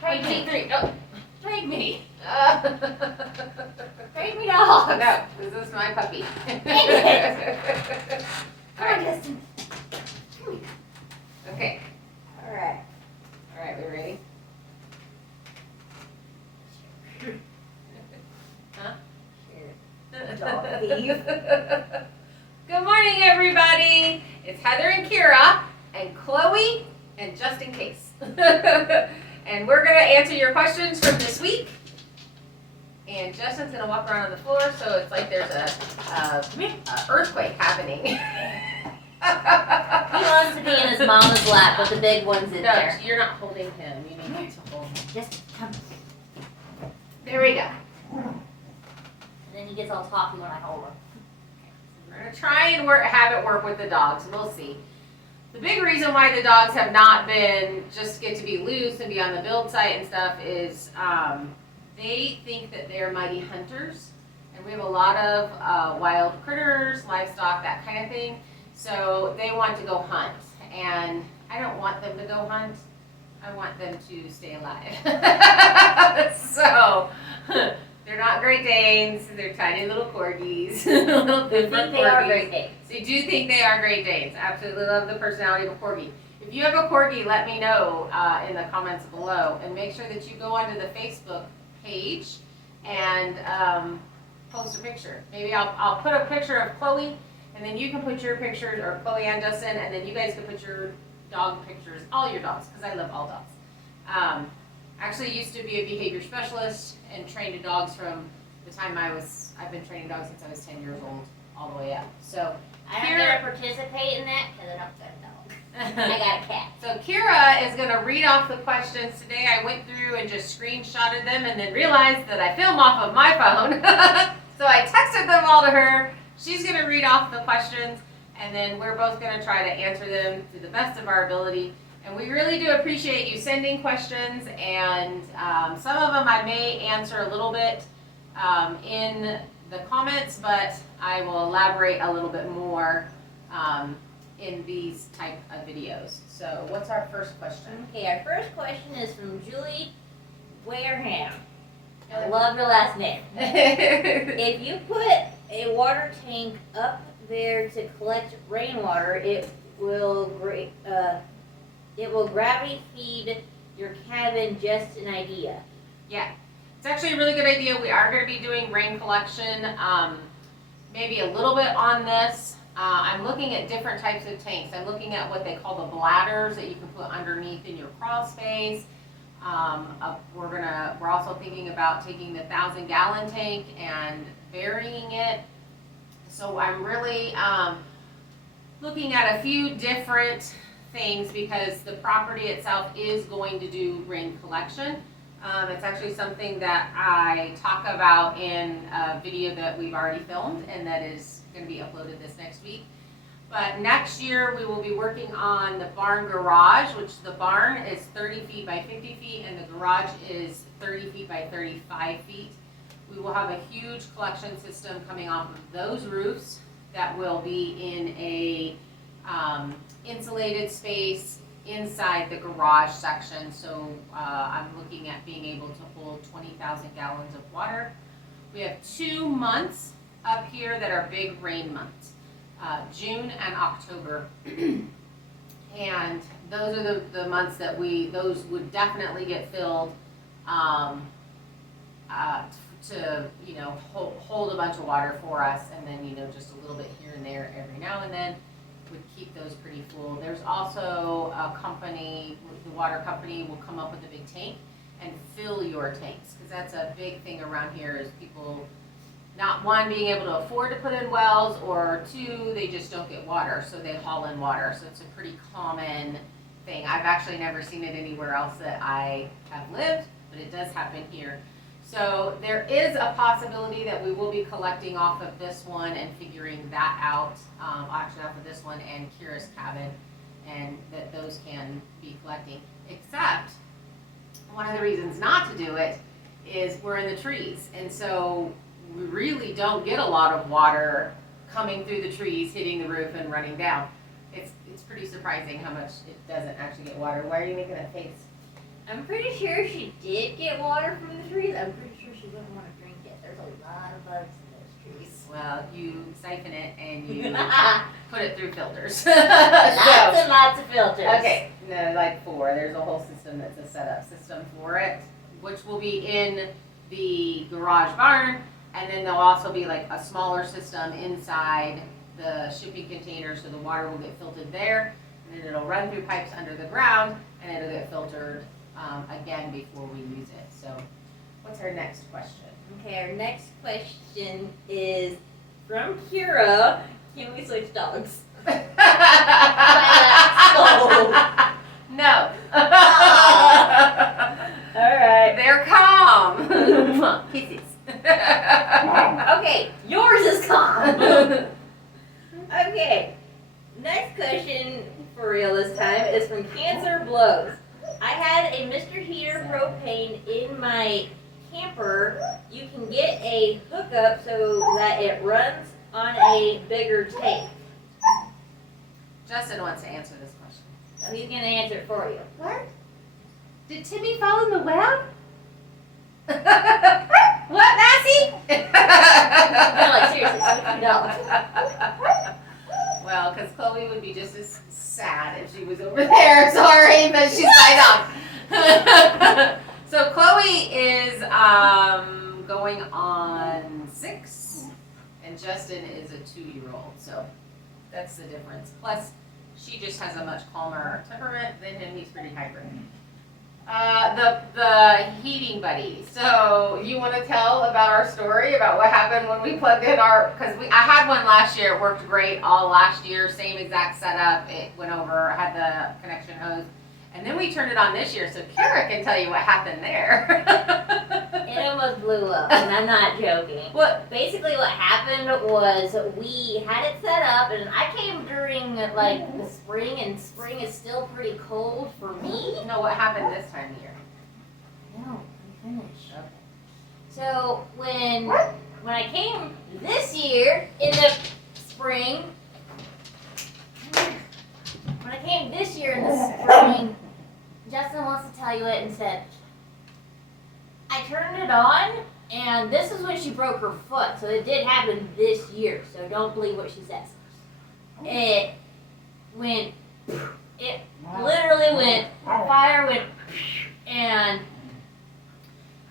Trade me. 3. Oh. Trade me. Trade me dogs. No, this is my puppy. Come on, Justin. Okay. All right. All right, we ready? Huh? Here. Dog thief. Good morning, everybody. It's Heather and Kira and Chloe and just in case. And we're going to answer your questions from this week. And Justin's going to walk around on the floor, so it's like there's a earthquake happening. He wants to be in his mama's lap, but the big one's in there. No, you're not holding him. You need to hold him. Just come. There we go. And then he gets all talky when I hold him. We're going to try and have it work with the dogs. We'll see. The big reason why the dogs have not been just get to be loose and be on the build site and stuff is they think that they're mighty hunters. And we have a lot of wild critters, livestock, that kind of thing. So they want to go hunt. And I don't want them to go hunt. I want them to stay alive. So they're not Great Danes. They're tiny little corgis. They think they are Great Danes. They do think they are Great Danes. Absolutely love the personality of a corgi. If you have a corgi, let me know in the comments below. And make sure that you go onto the Facebook page and post a picture. Maybe I'll put a picture of Chloe, and then you can put your pictures, or Chloe and Justin, and then you guys can put your dog pictures, all your dogs, because I love all dogs. Actually used to be a behavior specialist and trained dogs from the time I've been training dogs since I was 10 years old, all the way up. So I don't get to participate in that because I don't got a dog. I got a cat. So Kira is going to read off the questions today. I went through and just screenshotted them and then realized that I film off of my phone. So I texted them all to her. She's going to read off the questions, and then we're both going to try to answer them to the best of our ability. And we really do appreciate you sending questions, and some of them I may answer a little bit in the comments, but I will elaborate a little bit more in these type of videos. So what's our first question? Okay, our first question is from Julie Wareham. I love your last name. If you put a water tank up there to collect rainwater, it will gravity feed your cabin. Just an idea. Yeah, it's actually a really good idea. We are going to be doing rain collection, maybe a little bit on this. I'm looking at different types of tanks. I'm looking at what they call the bladders that you can put underneath in your crawl space. We're also thinking about taking the 1,000-gallon tank and burying it. So I'm really looking at a few different things because the property itself is going to do rain collection. It's actually something that I talk about in a video that we've already filmed, and that is going to be uploaded this next week. But next year we will be working on the barn garage, which the barn is 30 feet by 50 feet and the garage is 30 feet by 35 feet. We will have a huge collection system coming off of those roofs that will be in a insulated space inside the garage section. So I'm looking at being able to hold 20,000 gallons of water. We have 2 months up here that are big rain months. June and October, and those are the months that those would definitely get filled to hold a bunch of water for us, and then just a little bit here and there every now and then would keep those pretty full. There's also a company, the water company will come up with a big tank and fill your tanks, because that's a big thing around here is people not one being able to afford to put in wells, or two, they just don't get water, so they haul in water. So it's a pretty common thing. I've actually never seen it anywhere else that I have lived, but it does happen here. So there is a possibility that we will be collecting off of this one and figuring that out, actually off of this one and Kira's cabin, and that those can be collecting. Except one of the reasons not to do it is we're in the trees, and so we really don't get a lot of water coming through the trees, hitting the roof and running down. It's pretty surprising how much it doesn't actually get water. Why are you making that face? I'm pretty sure she did get water from the trees. I'm pretty sure she wouldn't want to drink it. There's a lot of bugs in those trees. Well, you siphon it and you Lots put it through filters. and lots of filters. Okay, no, like 4. There's a whole system that's a setup system for it, which will be in the garage barn, and then there'll also be like a smaller system inside the shipping container, so the water will get filtered there, and then it'll run through pipes under the ground, and it'll get filtered again before we use it. So, what's our next question? Okay, our next question is from Kira. Can we switch dogs? No. Alright. They're calm. Kisses. Okay, yours is calm. Okay, next question for real this time is from Cancer Blows. I had a Mr. Heater propane in my camper. You can get a hookup so that it runs on a bigger tank. Justin wants to answer this question. So he's gonna answer it for you. What? Did Timmy fall in the web? What, Lassie? No, like seriously, no. Well, because Chloe would be just as sad if she was over there. Sorry, but she's my dog. So Chloe is going on 6, and Justin is a 2-year-old. So that's the difference. Plus, she just has a much calmer temperament than him. He's pretty hyper. The heating buddy. So you want to tell about our story about what happened when we plugged in because I had one last year. It worked great all last year. Same exact setup. It went over. I had the connection hose. And then we turned it on this year, so Kira can tell you what happened there. It almost blew up, and I'm not joking. What? Basically what happened was we had it set up, and I came during like the spring, and spring is still pretty cold for me. No, what happened this time of year? No, I'm finished. Okay. So when I came this year in the spring, Justin wants to tell you it and said, I turned it on, and this is when she broke her foot. So it did happen this year. So don't believe what she says. It went. It literally went. Fire went, and.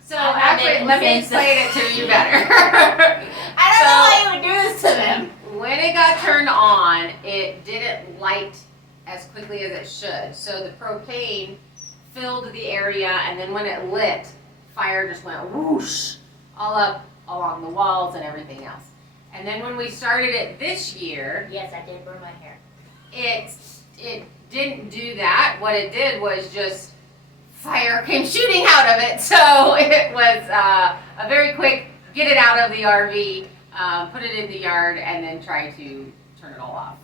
So actually, let me explain it to you better. I don't know why you would do this to them. When it got turned on, it didn't light as quickly as it should. So the propane filled the area, and then when it lit, fire just went whoosh all up along the walls and everything else. And then when we started it this year, yes, I did burn my hair. It didn't do that. What it did was just fire came shooting out of it. So it was a very quick get it out of the RV, put it in the yard, and then try to turn it all off.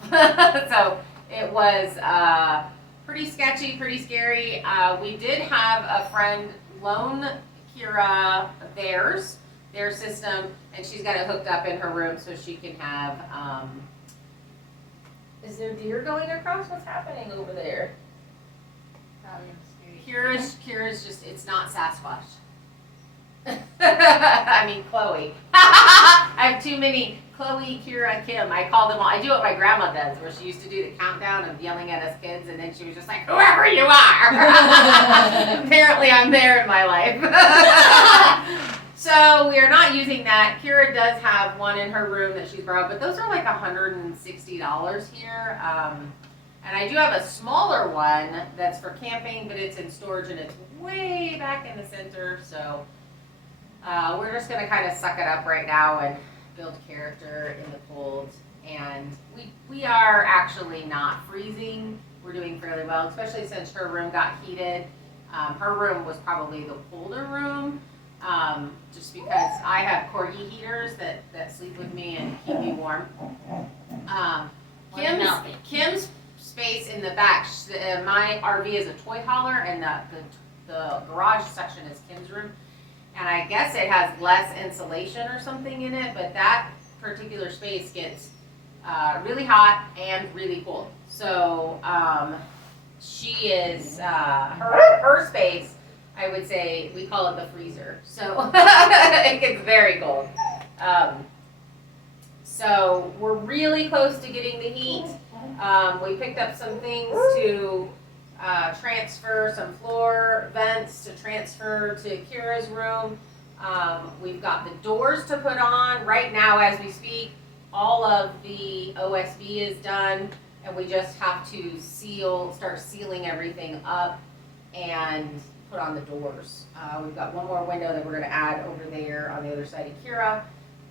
So it was pretty sketchy, pretty scary. We did have a friend loan Kira their system, and she's got it hooked up in her room so she can have. Is there deer going across? What's happening over there? Kira's just, it's not Sasquatch. I mean, Chloe. I have too many Chloe, Kira, Kim. I call them all. I do what my grandma does, where she used to do the countdown of yelling at us kids, and then she was just like, whoever you are. Apparently, I'm there in my life. So we are not using that. Kira does have one in her room that she's borrowed, but those are like $160 here. And I do have a smaller one that's for camping, but it's in storage and it's way back in the center. So we're just going to kind of suck it up right now and build character in the cold. And we are actually not freezing. We're doing fairly well, especially since her room got heated. Her room was probably the colder room, just because I have corgi heaters that sleep with me and keep me warm. Kim's space in the back, my RV is a toy hauler, and the garage section is Kim's room. And I guess it has less insulation or something in it, but that particular space gets really hot and really cold. So she is, her space I would say we call it the freezer. So it gets very cold. So we're really close to getting the heat. We picked up some things to transfer, some floor vents to transfer to Kira's room. We've got the doors to put on. Right now as we speak, all of the OSB is done, and we just have to start sealing everything up and put on the doors. We've got one more window that we're going to add over there on the other side of Kira,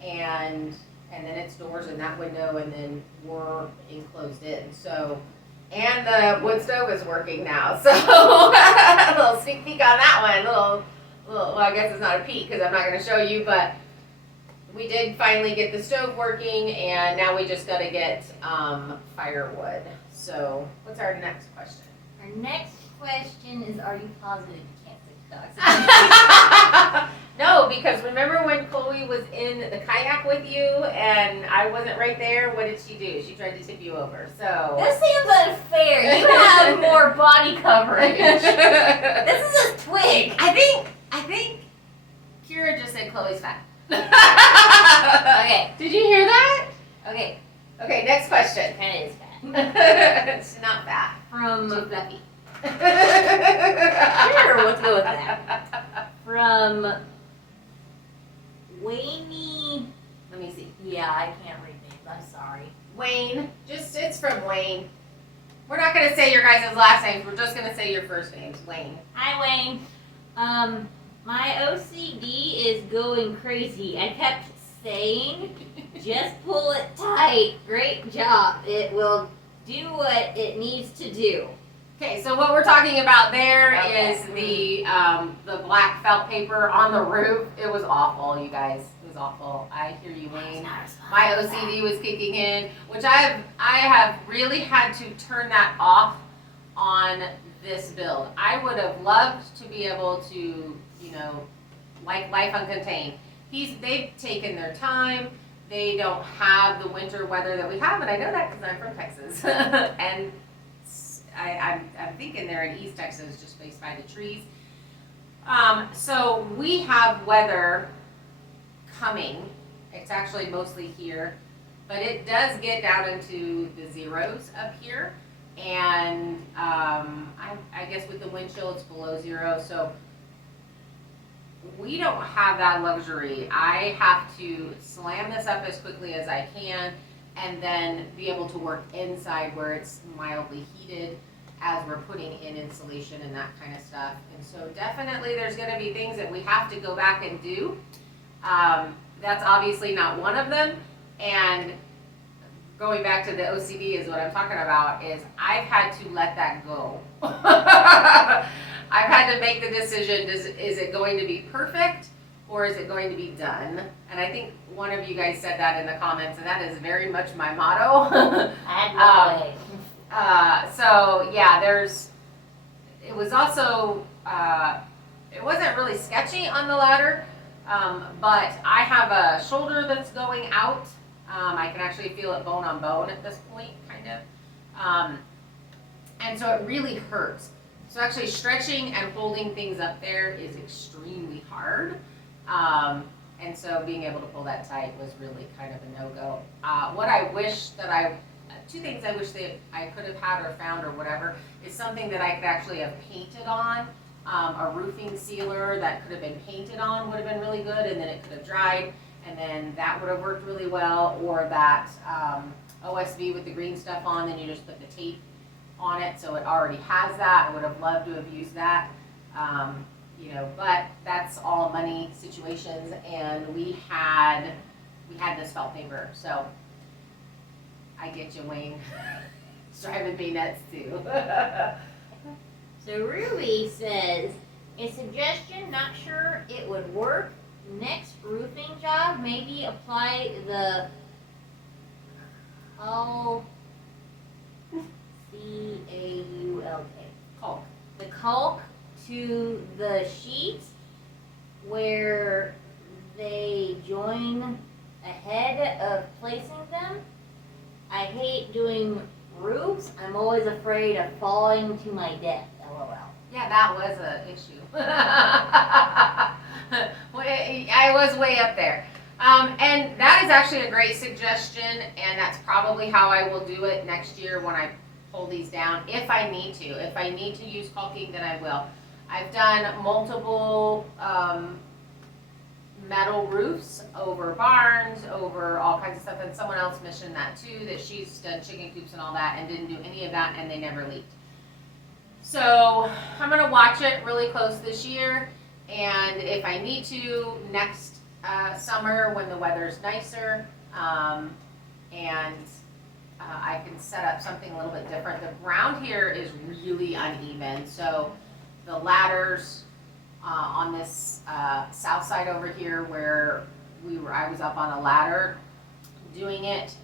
and then it's doors in that window, and then we're enclosed in. So, and the wood stove is working now. So a little sneak peek on that one. Little, well, I guess it's not a peek because I'm not going to show you, but we did finally get the stove working, and now we just got to get firewood. So, what's our next question? Our next question is, are you positive you can't fix dogs? No, because remember when Chloe was in the kayak with you and I wasn't right there? What did she do? She tried to tip you over. So This seems unfair. You have more body coverage. This is a twig. I think Kira just said Chloe's fat. Okay. Did you hear that? Okay. Okay, next question. Kinda is fat. It's not fat. From Too fluffy. sure, let's go with that. From Wayne. Let me see. Yeah, I can't read names. I'm sorry. Wayne. It's from Wayne. We're not gonna say your guys' last names. We're just gonna say your first names. Wayne. Hi, Wayne. My OCD is going crazy. I kept saying, just pull it tight. Great job. It will do what it needs to do. Okay, so what we're talking about there Okay. is the black felt paper on the roof. It was awful, you guys. It was awful. I hear you, Wayne. My OCD was kicking in, which I have really had to turn that off on this build. I would have loved to be able to, like Life Uncontained. They've taken their time. They don't have the winter weather that we have, and I know that because I'm from Texas. And I'm thinking they're in East Texas, just based by the trees. So we have weather coming. It's actually mostly here, but it does get down into the zeros up here. And I guess with the wind chill, it's below zero. So we don't have that luxury. I have to slam this up as quickly as I can and then be able to work inside where it's mildly heated as we're putting in insulation and that kind of stuff. And so definitely there's going to be things that we have to go back and do. That's obviously not one of them. And going back to the OCD is what I'm talking about, is I've had to let that go. I've had to make the decision, is it going to be perfect or is it going to be done? And I think one of you guys said that in the comments, and that is very much my motto. So yeah, it was also, it wasn't really sketchy on the ladder, but I have a shoulder that's going out. I can actually feel it bone on bone at this point, kind of. And so it really hurts. So actually stretching and holding things up there is extremely hard. And so being able to pull that tight was really kind of a no-go. What I wish that two things I wish that I could have had or found or whatever, is something that I could actually have painted on. A roofing sealer that could have been painted on would have been really good, and then it could have dried, and then that would have worked really well. Or that OSB with the green stuff on, then you just put the tape on it, so it already has that. I would have loved to have used that. But that's all money situations, and we had this felt paper, so I get you, Wayne. It's driving me nuts too. So Ruby says, a suggestion, not sure it would work. Next roofing job, maybe apply the Caulk. The caulk to the sheet where they join ahead of placing them. I hate doing roofs. I'm always afraid of falling to my death. LOL. Yeah, that was an issue. I was way up there. And that is actually a great suggestion, and that's probably how I will do it next year when I pull these down, if I need to. If I need to use caulking, then I will. I've done multiple metal roofs over barns, over all kinds of stuff, and someone else mentioned that too, that she's done chicken coops and all that and didn't do any of that, and they never leaked. So I'm gonna watch it really close this year, and if I need to, next summer when the weather's nicer, and I can set up something a little bit different. The ground here is really uneven, so the ladders on this south side over here where I was up on a ladder doing it.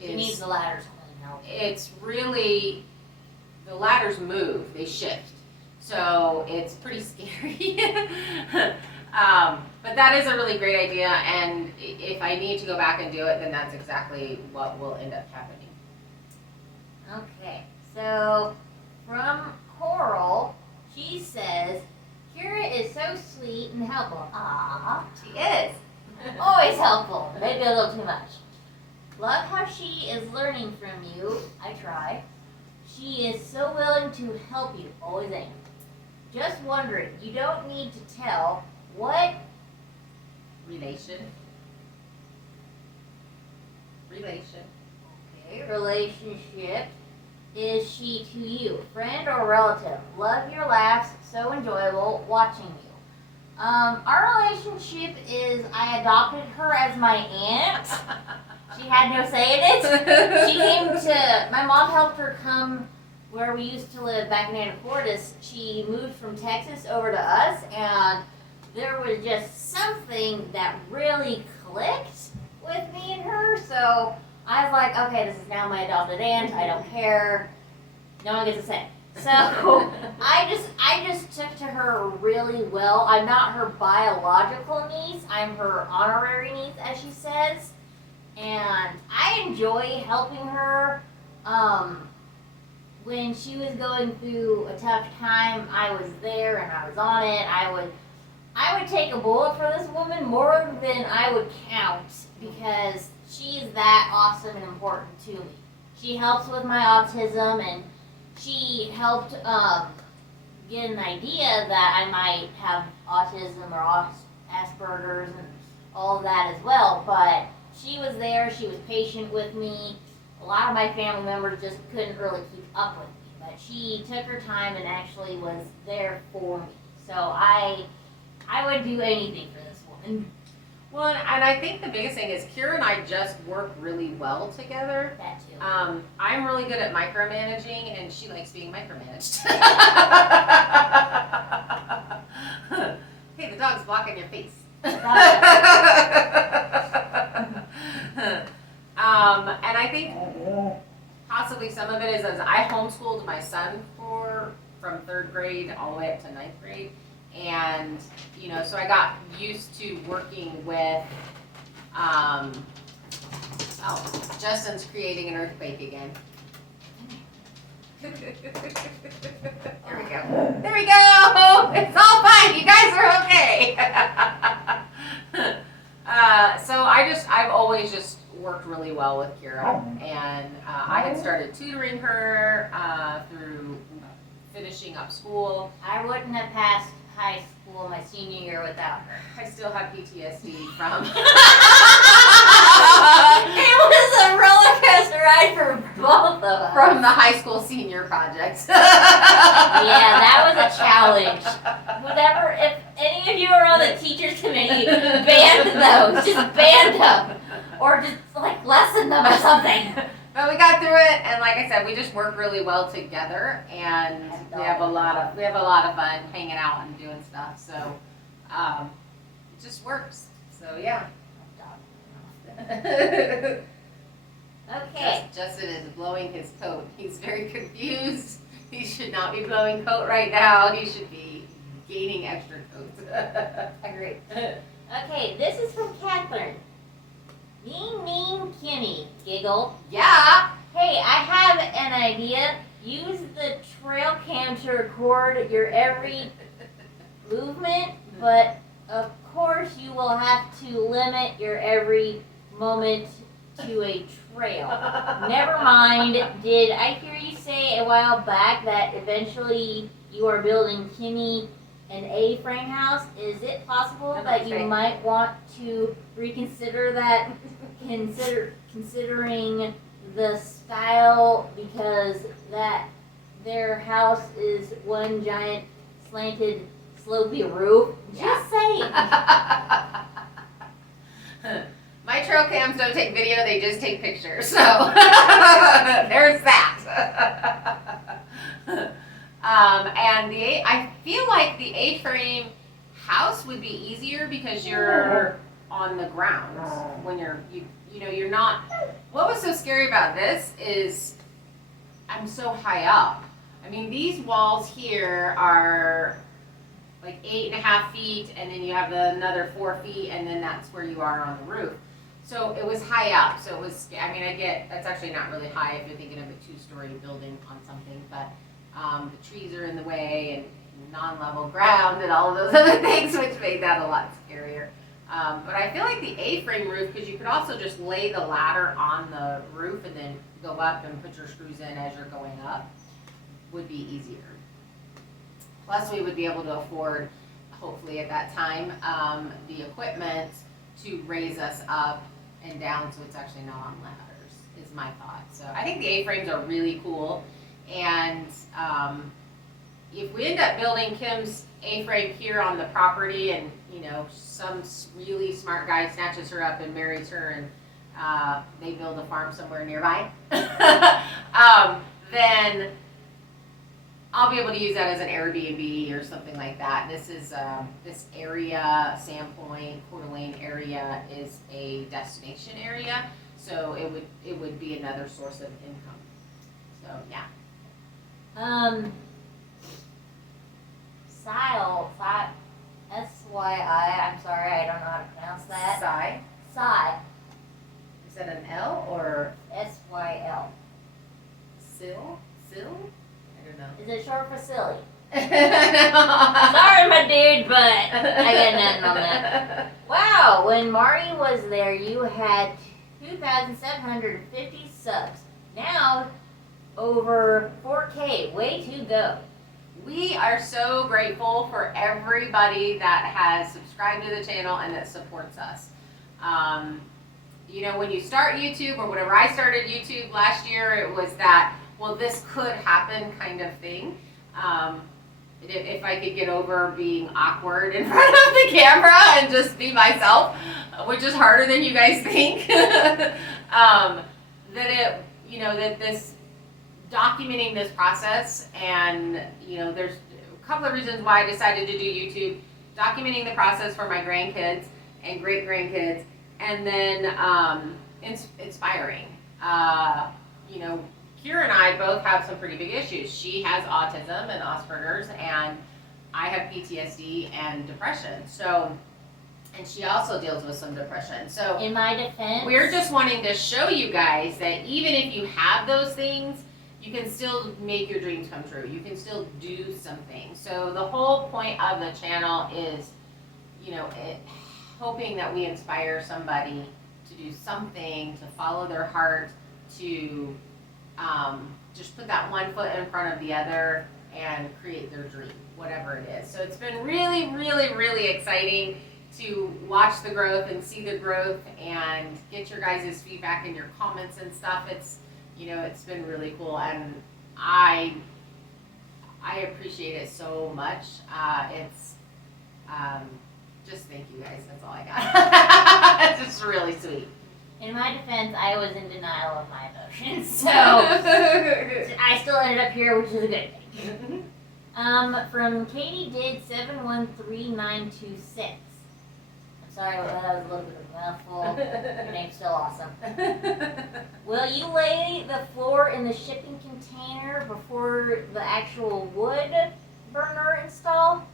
She needs the ladders cleaned out. It's really, the ladders move, they shift, so it's pretty scary. But that is a really great idea, and if I need to go back and do it, then that's exactly what will end up happening. Okay, so from Coral, she says, Kira is so sweet and helpful. Ah, She is. always helpful. Maybe a little too much. Love how she is learning from you. I try. She is so willing to help you. Always am. Just wondering, you don't need to tell what Relation. okay, relationship is she to you? Friend or relative? Love your laughs. So enjoyable watching you. Our relationship is I adopted her as my aunt. She had no say in it. She came to, my mom helped her come where we used to live back in Anacortes. She moved from Texas over to us, and there was just something that really clicked with me and her. So I was like, okay, this is now my adopted aunt. I don't care. No one gets a say. So I just took to her really well. I'm not her biological niece. I'm her honorary niece, as she says. And I enjoy helping her. When she was going through a tough time, I was there and I was on it. I would take a bullet for this woman more than I would count, because she's that awesome and important to me. She helps with my autism, and she helped get an idea that I might have autism or Asperger's and all of that as well. But she was there. She was patient with me. A lot of my family members just couldn't really keep up with me, but she took her time and actually was there for me. So I would do anything for this woman. Well, and I think the biggest thing is Kira and I just work really well together. That too. I'm really good at micromanaging, and she likes being micromanaged. Hey, the dog's blocking your face. And I think possibly some of it is as I homeschooled my son from 3rd grade all the way up to 9th grade. And, so I got used to working with, Justin's creating an earthquake again. There we go. There we go. It's all fine. You guys are okay. So I've always just worked really well with Kira, and I had started tutoring her through finishing up school. I wouldn't have passed high school my senior year without her. I still have PTSD from. It was a roller coaster ride for both of us. From the high school senior project. Yeah, that was a challenge. Whatever, if any of you are on the teachers committee, ban those. Just ban them. Or just like lessen them or something. But we got through it, and like I said, we just work really well together, and we have a lot of fun hanging out and doing stuff. So it just works. So yeah. Okay. Justin is blowing his coat. He's very confused. He should not be blowing coat right now. He should be gaining extra coats. Agreed. Okay, this is from Catherine. Mean Kimmy, giggle. Yeah. Hey, I have an idea. use the trail cam to record your every movement, but of course you will have to limit your every moment to a trail. Never mind, did I hear you say a while back that eventually you are building Kimmy an A-frame house? Is it possible that you might want to reconsider that, considering the style, because that their house is one giant slanted slopey roof? Just saying. My trail cams don't take video, they just take pictures, so there's that. And I feel like the A-frame house would be easier because you're on the ground when you're not. What was so scary about this is I'm so high up. I mean, these walls here are like 8.5 feet, and then you have another 4 feet, and then that's where you are on the roof. So it was high up, so it was, I mean, that's actually not really high if you're thinking of a 2-story building on something, but the trees are in the way, and non-level ground, and all of those other things, which made that a lot scarier. But I feel like the A-frame roof, because you could also just lay the ladder on the roof and then go up and put your screws in as you're going up, would be easier. Plus, we would be able to afford, hopefully at that time, the equipment to raise us up and down so it's actually not on ladders, is my thought. So I think the A-frames are really cool. And if we end up building Kim's A-frame here on the property, and some really smart guy snatches her up and marries her, and they build a farm somewhere nearby, then I'll be able to use that as an Airbnb or something like that. This is this area, Sandpoint, Coeur d'Alene area, is a destination area, so it would be another source of income. So yeah. SYI, I'm sorry, I don't know how to pronounce that. Psy. Is that an L or SYL. Sil? I don't know. Is it short for silly? Sorry, my dude, but I got nothing on that. Wow, when Marty was there, you had 2,750 subs. Now, over 4K. Way to go. We are so grateful for everybody that has subscribed to the channel and that supports us. When you start YouTube, or whenever I started YouTube last year, it was that, well, this could happen kind of thing. If I could get over being awkward in front of the camera and just be myself, which is harder than you guys think, that this documenting this process, and there's a couple of reasons why I decided to do YouTube: documenting the process for my grandkids and great grandkids, and then inspiring. Kira and I both have some pretty big issues. She has autism and Asperger's, and I have PTSD and depression. So, and she also deals with some depression. So, in my defense, we're just wanting to show you guys that even if you have those things, you can still make your dreams come true. You can still do something. So the whole point of the channel is, hoping that we inspire somebody to do something, to follow their heart, to just put that one foot in front of the other and create their dream, whatever it is. So it's been really, really, really exciting to watch the growth and see the growth and get your guys' feedback and your comments and stuff. It's been really cool, and I appreciate it so much. Just thank you guys. That's all I got. It's just really sweet. In my defense, I was in denial of my emotions, so I still ended up here, which is a good thing. From Katie did 713926. I'm sorry, that was a little bit of a mouthful. Your name's still awesome. Will you lay the floor in the shipping container before the actual wood burner install?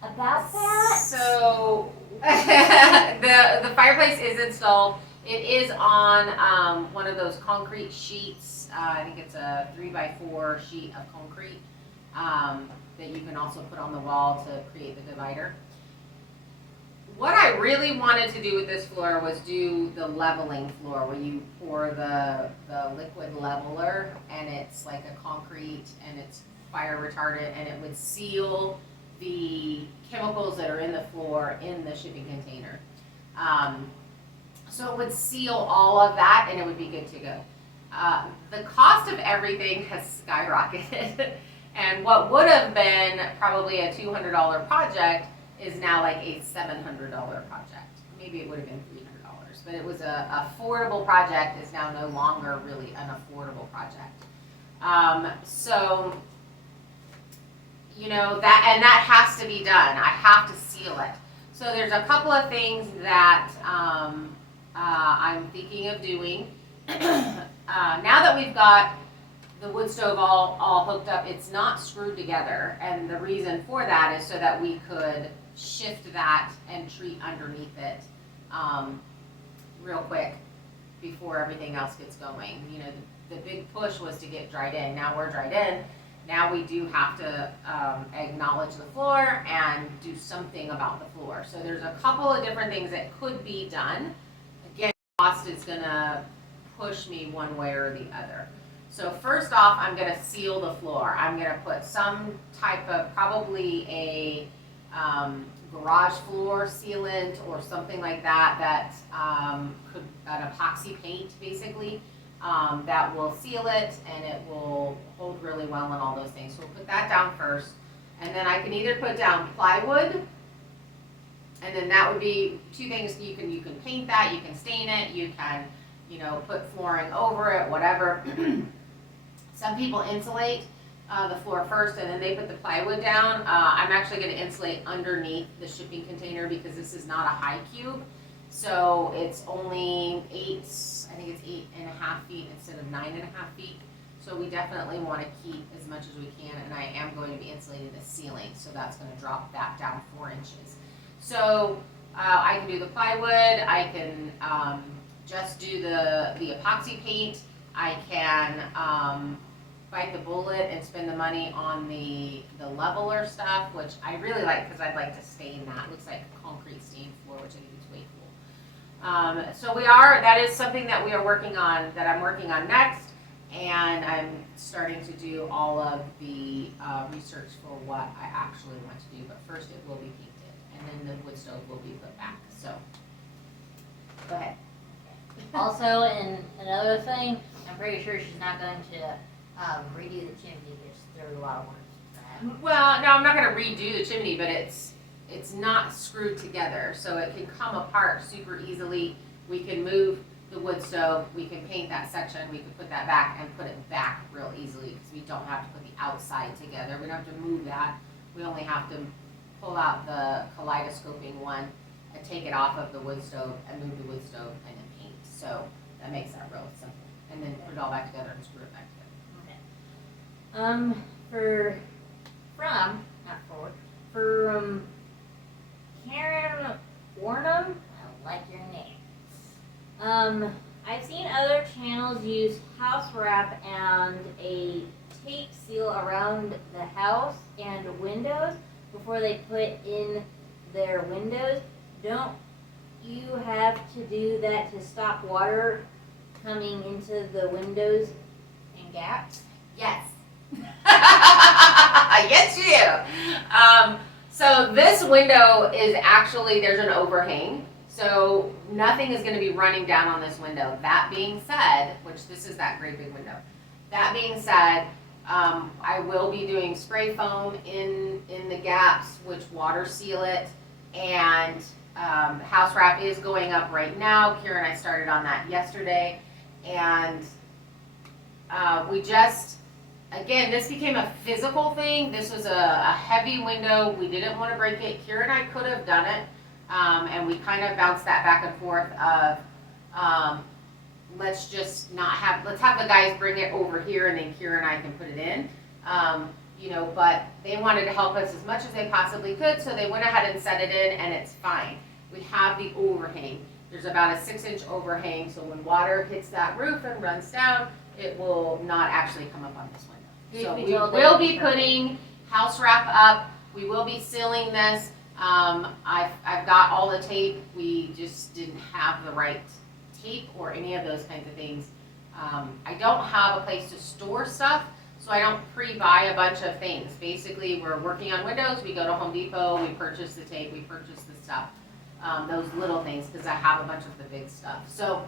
About that? So the fireplace is installed. It is on one of those concrete sheets. I think it's a 3x4 sheet of concrete that you can also put on the wall to create the divider. What I really wanted to do with this floor was do the leveling floor, where you pour the liquid leveler, and it's like a concrete and it's fire retardant, and it would seal the chemicals that are in the floor in the shipping container. So it would seal all of that and it would be good to go. The cost of everything has skyrocketed and what would have been probably a $200 project is now like a $700 project. Maybe it would have been $300, but it was a affordable project is now no longer really an affordable project. So, you know, that has to be done. I have to seal it. So there's a couple of things that I'm thinking of doing. Now that we've got the wood stove all hooked up, it's not screwed together, and the reason for that is so that we could shift that and treat underneath it real quick before everything else gets going. You know, the big push was to get dried in. Now we're dried in. Now we do have to acknowledge the floor and do something about the floor. So there's a couple of different things that could be done. Again, cost is gonna push me one way or the other. So first off, I'm gonna seal the floor. I'm gonna put some type of, probably a garage floor sealant or something like that, could, an epoxy paint basically, that will seal it and it will hold really well and all those things. So we'll put that down first. And then I can either put down plywood, and then that would be two things. You can paint that, you can stain it, you can, you know, put flooring over it, whatever. Some people insulate the floor first and then they put the plywood down. I'm actually going to insulate underneath the shipping container because this is not a high cube. So it's only I think it's 8.5 feet instead of 9.5 feet. So we definitely want to keep as much as we can, and I am going to be insulating the ceiling, so that's going to drop that down 4 inches. So I can do the plywood, I can just do the epoxy paint, I can bite the bullet and spend the money on the leveler stuff, which I really like because I'd like to stain that. It looks like a concrete stained floor, which I think is way cool. So that is something that we are working on, that I'm working on next, and I'm starting to do all of the research for what I actually want to do, but first it will be painted, and then the wood stove will be put back, so. Go ahead. Also, and another thing, I'm pretty sure she's not going to redo the chimney, because there's a lot of work for that. Well, no, I'm not gonna redo the chimney, but it's not screwed together, so it can come apart super easily. We can move the wood stove, we can paint that section, we can put that back and put it back real easily because we don't have to put the outside together. We don't have to move that. We only have to pull out the kaleidoscoping one and take it off of the wood stove and move the wood stove and then paint. So that makes that real simple. And then put it all back together and screw it back together. Okay. For Karen Warnham, I like your name. I've seen other channels use house wrap and a tape seal around the house and windows before they put in their windows. Don't you have to do that to stop water coming into the windows and gaps? Yes. Yes, you do. So this window is actually, there's an overhang. So nothing is going to be running down on this window. That being said, which this is that great big window. That being said, I will be doing spray foam in the gaps, which water seal it. And house wrap is going up right now. Kira and I started on that yesterday. And we just, again, this became a physical thing. This was a heavy window. We didn't want to break it. Kira and I could have done it. And we kind of bounced that back and forth of, let's have the guys bring it over here and then Kira and I can put it in. You know, but they wanted to help us as much as they possibly could, so they went ahead and set it in and it's fine. We have the overhang. There's about a 6-inch overhang, so when water hits that roof and runs down, it will not actually come up on this window. So we will be putting house wrap up. We will be sealing this. I've got all the tape. We just didn't have the right tape or any of those kinds of things. I don't have a place to store stuff, so I don't pre-buy a bunch of things. Basically, we're working on windows. We go to Home Depot. We purchase the tape. We purchase the stuff. Those little things, because I have a bunch of the big stuff. So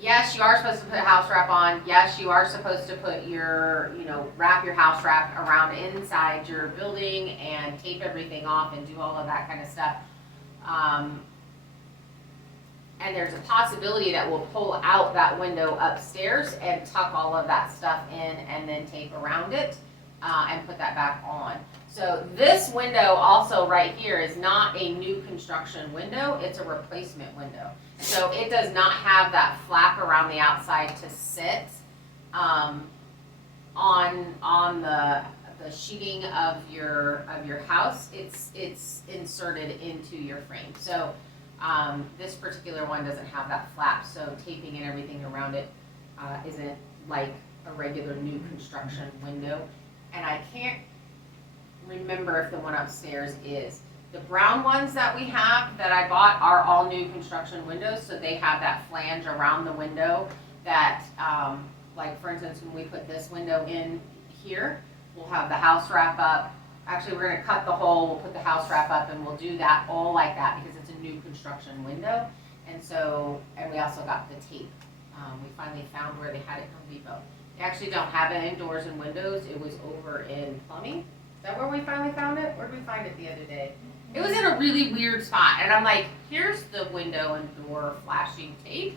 yes, you are supposed to put house wrap on. Yes, you are supposed to put your, wrap your house wrap around inside your building and tape everything off and do all of that kind of stuff. And there's a possibility that we'll pull out that window upstairs and tuck all of that stuff in and then tape around it and put that back on. So this window also right here is not a new construction window, it's a replacement window. So it does not have that flap around the outside to sit on the sheeting of your house. It's inserted into your frame. So this particular one doesn't have that flap, so taping and everything around it isn't like a regular new construction window. And I can't remember if the one upstairs is. The brown ones that we have that I bought are all new construction windows, so they have that flange around the window that, like for instance, when we put this window in here, we'll have the house wrap up. Actually, we're gonna cut the hole, we'll put the house wrap up, and we'll do that all like that because it's a new construction window. And so, and we also got the tape. We finally found where they had it at Home Depot. They actually don't have it in doors and windows. It was over in plumbing. Is that where we finally found it? Where did we find it the other day? It was in a really weird spot, and I'm like, here's the window and door flashing tape.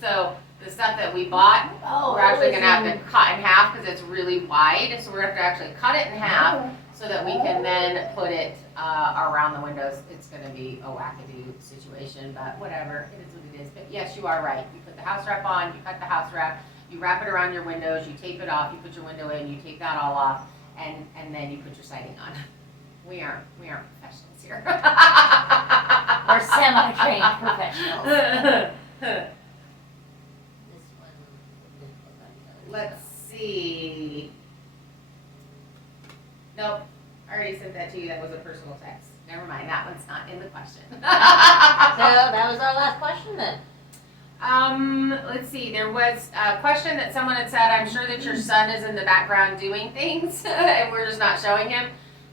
So the stuff that we bought, we're actually gonna have to cut in half because it's really wide. So we're gonna have to actually cut it in half so that we can then put it around the windows. It's gonna be a wackadoo situation, but whatever, it is what it is. But yes, you are right. You put the house wrap on, you cut the house wrap, you wrap it around your windows, you tape it off, you put your window in, you take that all off, and then you put your siding on. We aren't professionals here. We're semi-trained professionals. This one. Let's see. Nope, I already sent that to you. That was a personal text. Never mind, that one's not in the question. So that was our last question then. Let's see, there was a question that someone had said, I'm sure that your son is in the background doing things and we're just not showing him.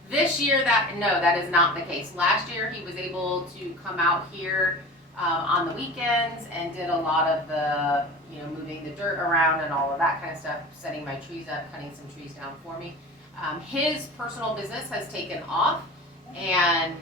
This year, that is not the case. Last year, he was able to come out here on the weekends and did a lot of the, moving the dirt around and all of that kind of stuff, setting my trees up, cutting some trees down for me. His personal business has taken off, and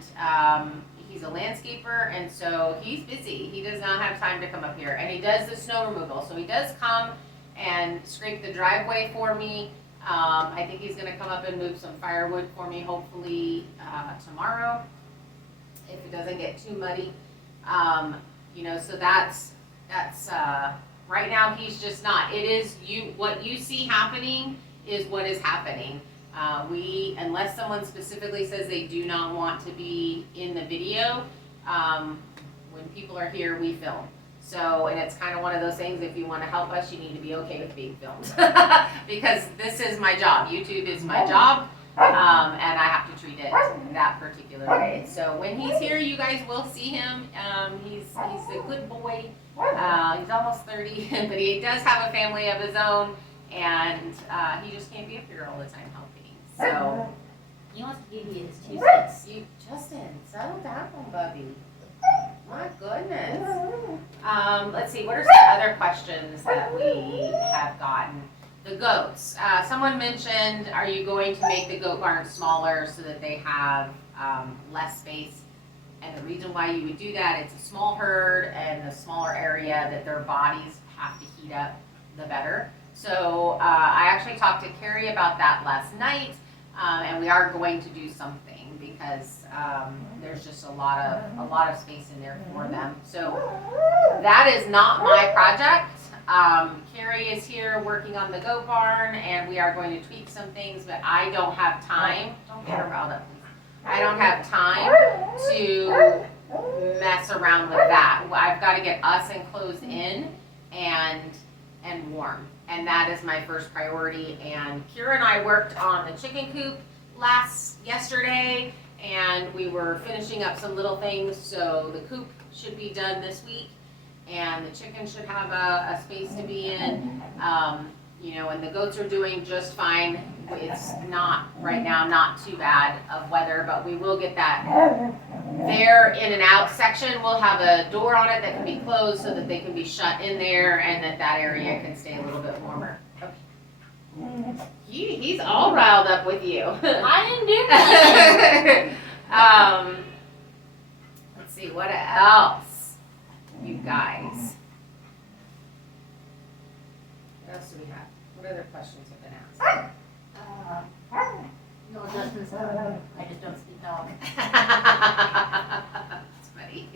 he's a landscaper, and so he's busy. He does not have time to come up here, and he does the snow removal. So he does come and scrape the driveway for me. I think he's going to come up and move some firewood for me, hopefully tomorrow, if it doesn't get too muddy. So that's right now he's just not. It is what you see happening is what is happening. Unless someone specifically says they do not want to be in the video, when people are here, we film. So, and it's kind of one of those things, if you want to help us, you need to be okay with being filmed. Because this is my job. YouTube is my job, and I have to treat it that particular way. So when he's here, you guys will see him. He's a good boy. He's almost 30, but he does have a family of his own, and he just can't be up here all the time helping. So He wants to give you his 2 cents. Justin, settle down, Bubby. My goodness. Let's see, what are some other questions that we have gotten? The goats. Someone mentioned, are you going to make the goat barn smaller so that they have less space? And the reason why you would do that, it's a small herd, and the smaller area that their bodies have to heat up, the better. So I actually talked to Carrie about that last night, and we are going to do something because there's just a lot of space in there for them. So that is not my project. Carrie is here working on the goat barn, and we are going to tweak some things, but I don't have time. Don't get her riled up, please. I don't have time to mess around with that. I've got to get us enclosed in and warm, and that is my first priority. And Kira and I worked on the chicken coop yesterday, and we were finishing up some little things, so the coop should be done this week, and the chicken should have a space to be in. You know, and the goats are doing just fine. It's not, right now, not too bad of weather, but we will get that their in and out section. We'll have a door on it that can be closed so that they can be shut in there, and that area can stay a little bit warmer. Okay. He's all riled up with you. I didn't do nothing. Let's see, what else, you guys? What else do we have? What other questions have been asked? No, Justin's I just don't speak dog. That's funny.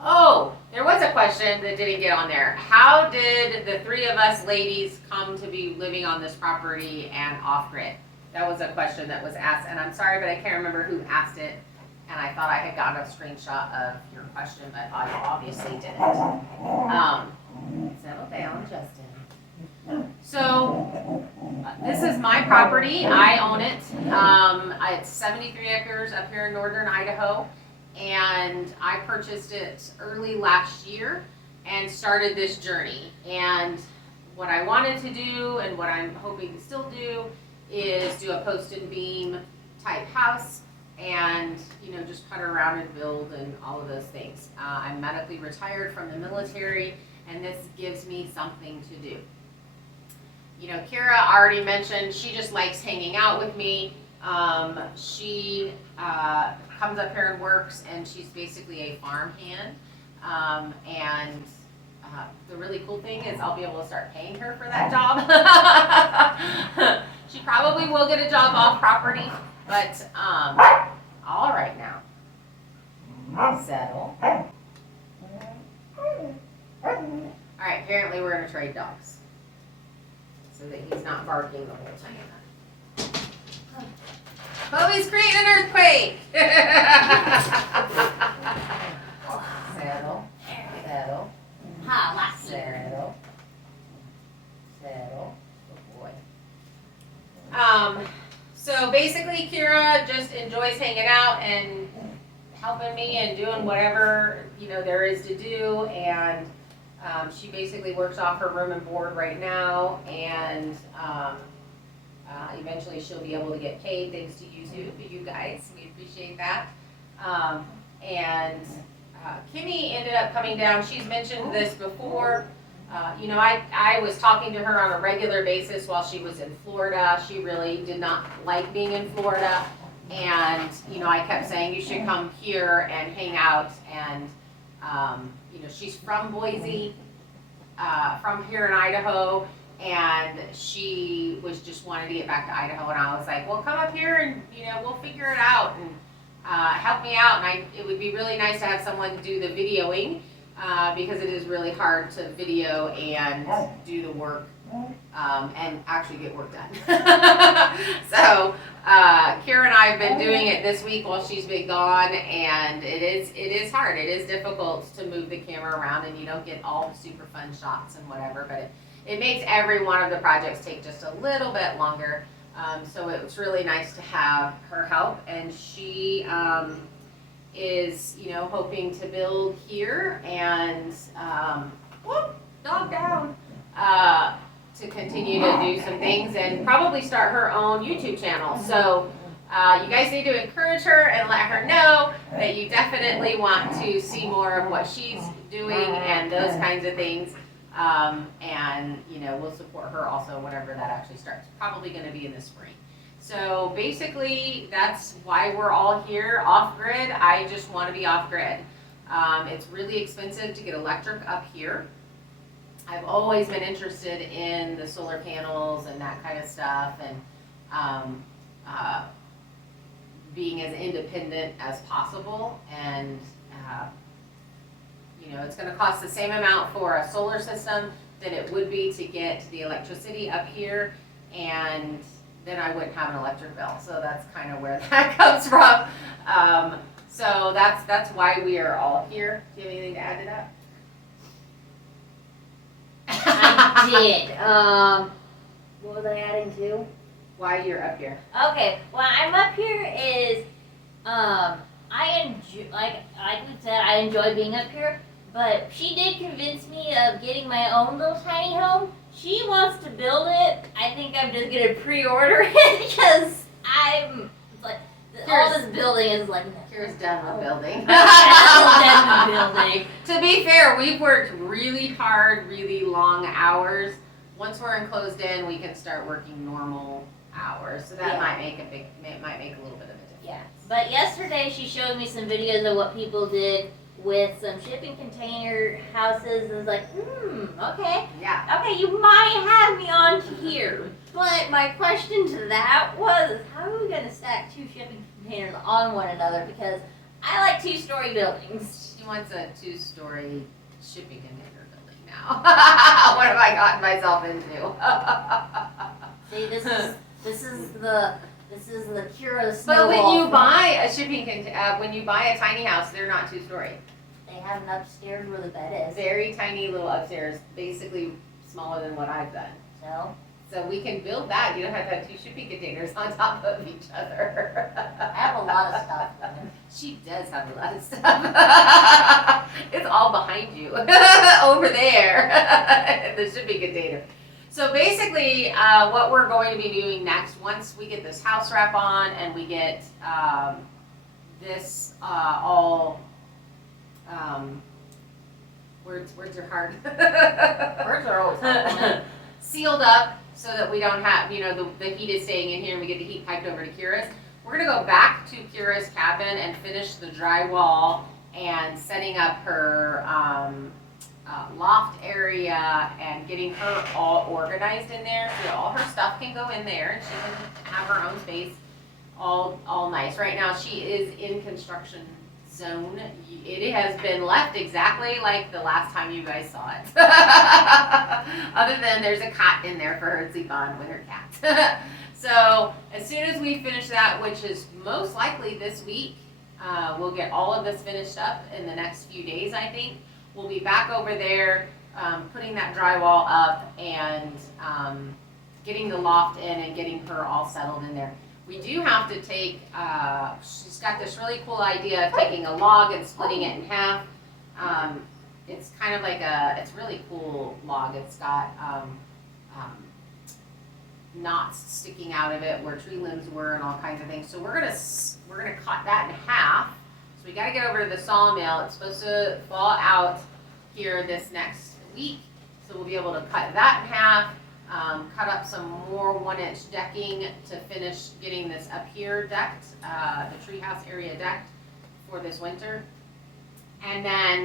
Oh, there was a question that didn't get on there. How did the three of us ladies come to be living on this property and off-grid? That was a question that was asked, and I'm sorry, but I can't remember who asked it, and I thought I had gotten a screenshot of your question, but I obviously didn't. So, okay, on Justin. So, this is my property. I own it. It's 73 acres up here in northern Idaho, and I purchased it early last year and started this journey. And what I wanted to do, and what I'm hoping to still do, is do a post and beam type house, and just putter around and build and all of those things. I'm medically retired from the military, and this gives me something to do. Kira already mentioned she just likes hanging out with me. She comes up here and works, and she's basically a farm hand. And the really cool thing is I'll be able to start paying her for that job. She probably will get a job off property, but all right now. Settle. All right, apparently we're going to trade dogs, so that he's not barking the whole time. Chloe's creating an earthquake! Settle. Settle. Ha, Settle. Settle. Good boy. So basically Kira just enjoys hanging out and helping me and doing whatever, there is to do, and she basically works off her room and board right now, and eventually she'll be able to get paid thanks to you guys. We appreciate that. And Kimmy ended up coming down. She's mentioned this before. I was talking to her on a regular basis while she was in Florida. She really did not like being in Florida, and I kept saying you should come here and hang out, and she's from Boise, from here in Idaho, and she was just wanting to get back to Idaho, and I was like, well, come up here and we'll figure it out, and help me out. And it would be really nice to have someone do the videoing, because it is really hard to video and do the work and actually get work done. So Kira and I have been doing it this week while she's been gone, and it is hard. It is difficult to move the camera around, and you don't get all the super fun shots and whatever, but it makes every one of the projects take just a little bit longer. So it was really nice to have her help, and she is hoping to build here and dog down, to continue to do some things and probably start her own YouTube channel. So you guys need to encourage her and let her know that you definitely want to see more of what she's doing and those kinds of things. And we'll support her also whenever that actually starts. Probably going to be in the spring. So basically that's why we're all here off-grid. I just want to be off-grid. It's really expensive to get electric up here. I've always been interested in the solar panels and that kind of stuff, and being as independent as possible. And it's going to cost the same amount for a solar system that it would be to get the electricity up here, and then I wouldn't have an electric bill. So that's kind of where that comes from. So that's why we are all here. Do you have anything to add to that? I did. What was I adding to? Why you're up here? Okay, well, I'm up here is, I enjoy, like we said, I enjoy being up here, but she did convince me of getting my own little tiny home. She wants to build it. I think I'm just gonna pre-order it because I'm, like, all this building is like, Kira's done with building. done with building. To be fair, we've worked really hard, really long hours. Once we're enclosed in, we can start working normal hours. So that might make a little bit of a difference. Yeah. But yesterday she showed me some videos of what people did with some shipping container houses. And was like, okay. Yeah. Okay, you might have me on to here. But my question to that was, how are we going to stack 2 shipping containers on one another? Because I like 2-story buildings. She wants a 2-story shipping container building now. What have I gotten myself into? See, this is the Kira But snowball. when you buy a when you buy a tiny house, they're not 2-story. They have an upstairs where the bed is. Very tiny little upstairs, basically smaller than what I've done. So we can build that. You don't have to have 2 shipping containers on top of each other. I have a lot of stuff. She does have a lot of stuff. It's all behind you, over there, the shipping container. So basically, what we're going to be doing next, once we get this house wrap on and we get this all, words are hard. Words are always hard. Sealed up so that we don't have, the heat is staying in here and we get the heat piped over to Kira's. We're going to go back to Kira's cabin and finish the drywall and setting up her loft area and getting her all organized in there so that all her stuff can go in there and she can have her own space all nice. Right now she is in construction zone. It has been left exactly like the last time you guys saw it. Other than there's a cot in there for her to sleep on with her cat. So as soon as we finish that, which is most likely this week, we'll get all of this finished up in the next few days, I think. We'll be back over there putting that drywall up and getting the loft in and getting her all settled in there. We do have to take, she's got this really cool idea of taking a log and splitting it in half. It's kind of like it's a really cool log. It's got knots sticking out of it where tree limbs were and all kinds of things. So we're gonna cut that in half. So we gotta get over to the sawmill. It's supposed to fall out here this next week. So we'll be able to cut that in half, cut up some more 1-inch decking to finish getting this up here decked, the treehouse area decked for this winter. And then,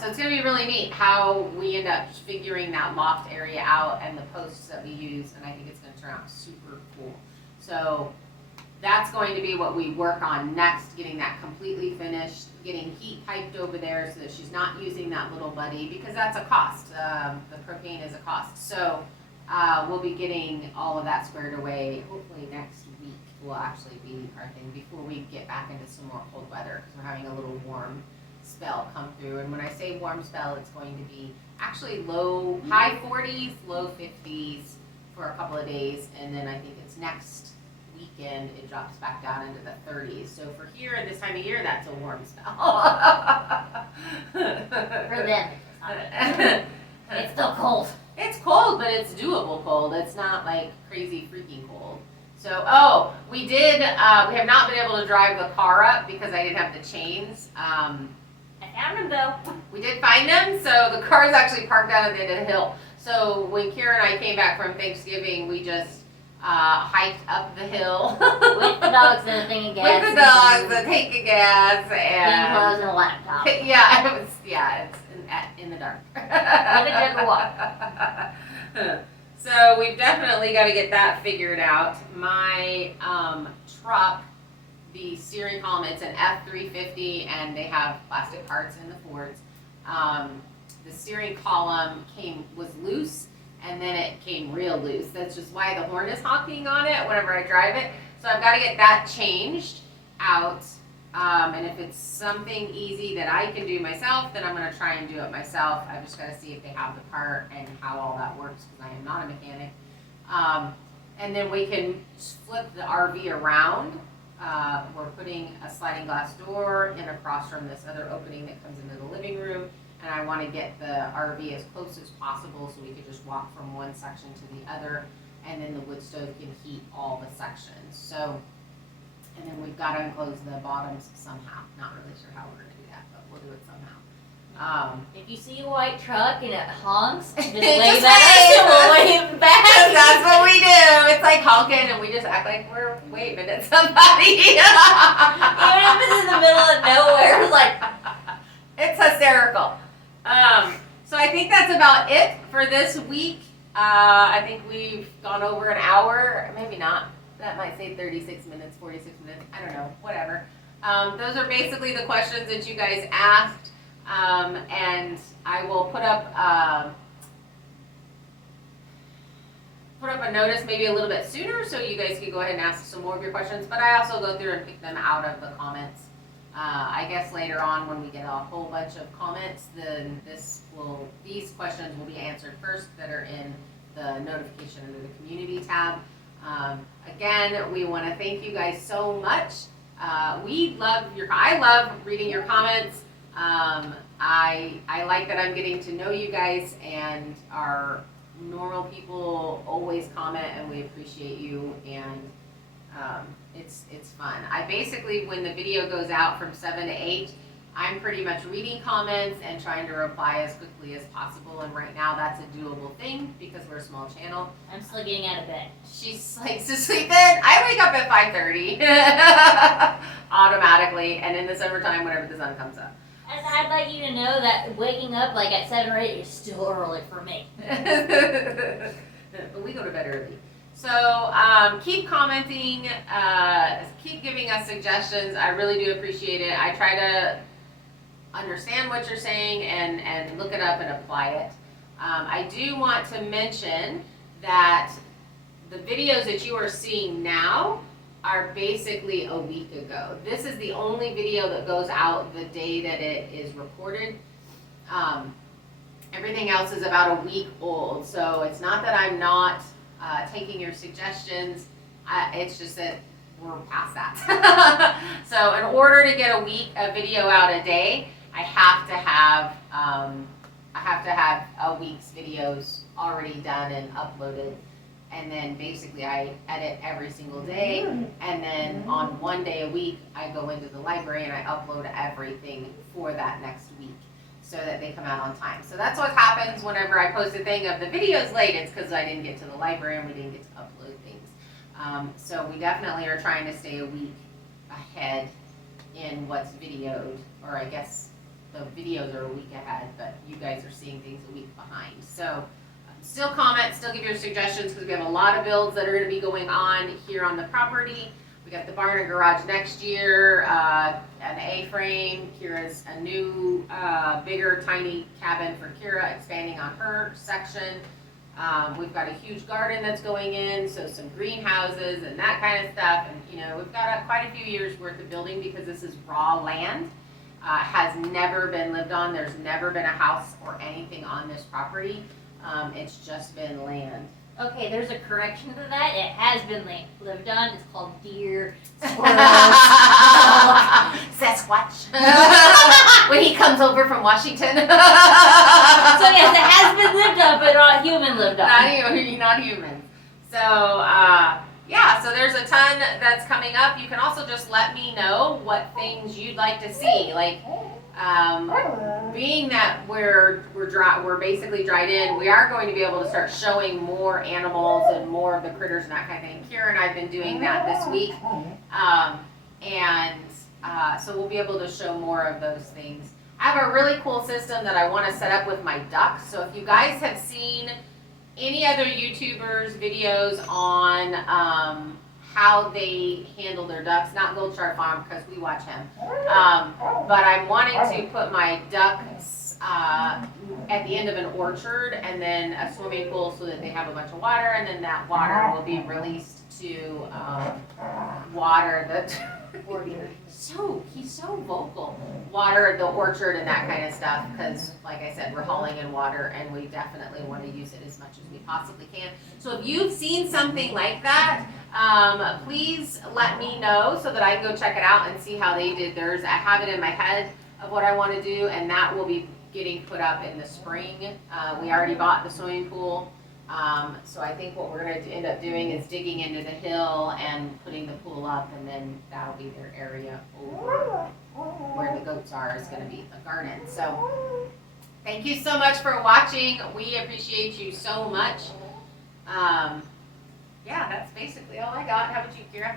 so it's gonna be really neat how we end up figuring that loft area out and the posts that we use, and I think it's gonna turn out super cool. So that's going to be what we work on next, getting that completely finished, getting heat piped over there so that she's not using that little buddy, because that's a cost. The propane is a cost. So we'll be getting all of that squared away. Hopefully next week will actually be our thing before we get back into some more cold weather, because we're having a little warm spell come through. And when I say warm spell, it's going to be actually high 40s, low 50s for a couple of days, and then I think it's next weekend it drops back down into the 30s. So for here at this time of year, that's a warm spell. For them, it's still cold. It's cold, but it's doable cold. It's not like crazy freaking cold. So, we have not been able to drive the car up because I didn't have the chains. I found them though. We did find them, so the car is actually parked down at the end of the hill. So when Kira and I came back from Thanksgiving, we just hiked up the hill. With the dogs and a thing of gas. With the dogs, a tank of gas, and clothes and a laptop. It's in the dark. With a jug of water. So we've definitely got to get that figured out. My truck, the steering column, it's an F350 and they have plastic parts in the Fords. The steering column was loose and then it came real loose. That's just why the horn is honking on it whenever I drive it. So I've got to get that changed out And if it's something easy that I can do myself, then I'm gonna try and do it myself. I've just gotta see if they have the part and how all that works, because I am not a mechanic. And then we can flip the RV around. We're putting a sliding glass door in across from this other opening that comes into the living room. And I wanna get the RV as close as possible so we could just walk from one section to the other. And then the wood stove can heat all the sections. So, and then we've got to enclose the bottoms somehow. Not really sure how we're going to do that, but we'll do it somehow. If you see a white truck and it honks, just Just wave at us and we'll wave back. That's what we do. It's like honking and we just act like we're waving at somebody. Even if it's in the middle of nowhere, it's like, it's hysterical. So I think that's about it for this week. I think we've gone over an hour, maybe not. That might say 36 minutes, 46 minutes, I don't know, whatever. Those are basically the questions that you guys asked. And I will put up a notice maybe a little bit sooner so you guys can go ahead and ask some more of your questions. But I also go through and pick them out of the comments. I guess later on when we get a whole bunch of comments, then these questions will be answered first that are in the notification under the community tab. Again, we want to thank you guys so much. I love reading your comments. I like that I'm getting to know you guys, and our normal people always comment, and we appreciate you, and it's fun. I basically, when the video goes out from 7 to 8, I'm pretty much reading comments and trying to reply as quickly as possible, and right now that's a doable thing because we're a small channel. I'm still getting out of bed. She likes to sleep in. I wake up at 5:30 automatically, and in the summertime whenever the sun comes up. And I'd like you to know that waking up like at 7 or 8 is still early for me. But we go to bed early. So keep commenting, keep giving us suggestions. I really do appreciate it. I try to understand what you're saying and look it up and apply it. I do want to mention that the videos that you are seeing now are basically a week ago. This is the only video that goes out the day that it is recorded. Everything else is about a week old, so it's not that I'm not taking your suggestions. It's just that we're past that. So in order to get a video out a day, I have to have a week's videos already done and uploaded. And then basically I edit every single day, and then on one day a week I go into the library and I upload everything for that next week so that they come out on time. So that's what happens whenever I post a thing of the video's late. It's because I didn't get to the library and we didn't get to upload things. So we definitely are trying to stay a week ahead in what's videoed, or I guess the videos are a week ahead, but you guys are seeing things a week behind. So still comment, still give your suggestions, because we have a lot of builds that are going to be going on here on the property. We got the barn and garage next year, an A-frame. Kira's a new, bigger, tiny cabin for Kira, expanding on her section. We've got a huge garden that's going in, so some greenhouses and that kind of stuff. And we've got quite a few years worth of building because this is raw land. Has never been lived on. There's never been a house or anything on this property. It's just been land. Okay, there's a correction to that. It has been lived on. It's called deer, squirrels, Sasquatch. When he comes over from Washington. So yes, it has been lived on, but not human lived on. Not human. So yeah, so there's a ton that's coming up. You can also just let me know what things you'd like to see. Like, being that we're basically dried in, we are going to be able to start showing more animals and more of the critters and that kind of thing. Kira and I have been doing that this week, so we'll be able to show more of those things. I have a really cool system that I want to set up with my ducks. So if you guys have seen any other YouTubers' videos on how they handle their ducks, not Gold Shark Farm because we watch him, but I'm wanting to put my ducks at the end of an orchard and then a swimming pool so that they have a bunch of water, and then that water will be released to water He's so vocal. Water the orchard and that kind of stuff, because like I said, we're hauling in water and we definitely want to use it as much as we possibly can. So if you've seen something like that, please let me know so that I can go check it out and see how they did theirs. I have it in my head of what I want to do, and that will be getting put up in the spring. We already bought the swimming pool. So I think what we're going to end up doing is digging into the hill and putting the pool up, and then that'll be their area over where the goats are is going to be the garden. So thank you so much for watching. We appreciate you so much. Yeah, that's basically all I got. How about you, Kira?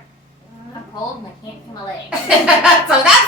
I'm cold and I can't feel my legs. So that's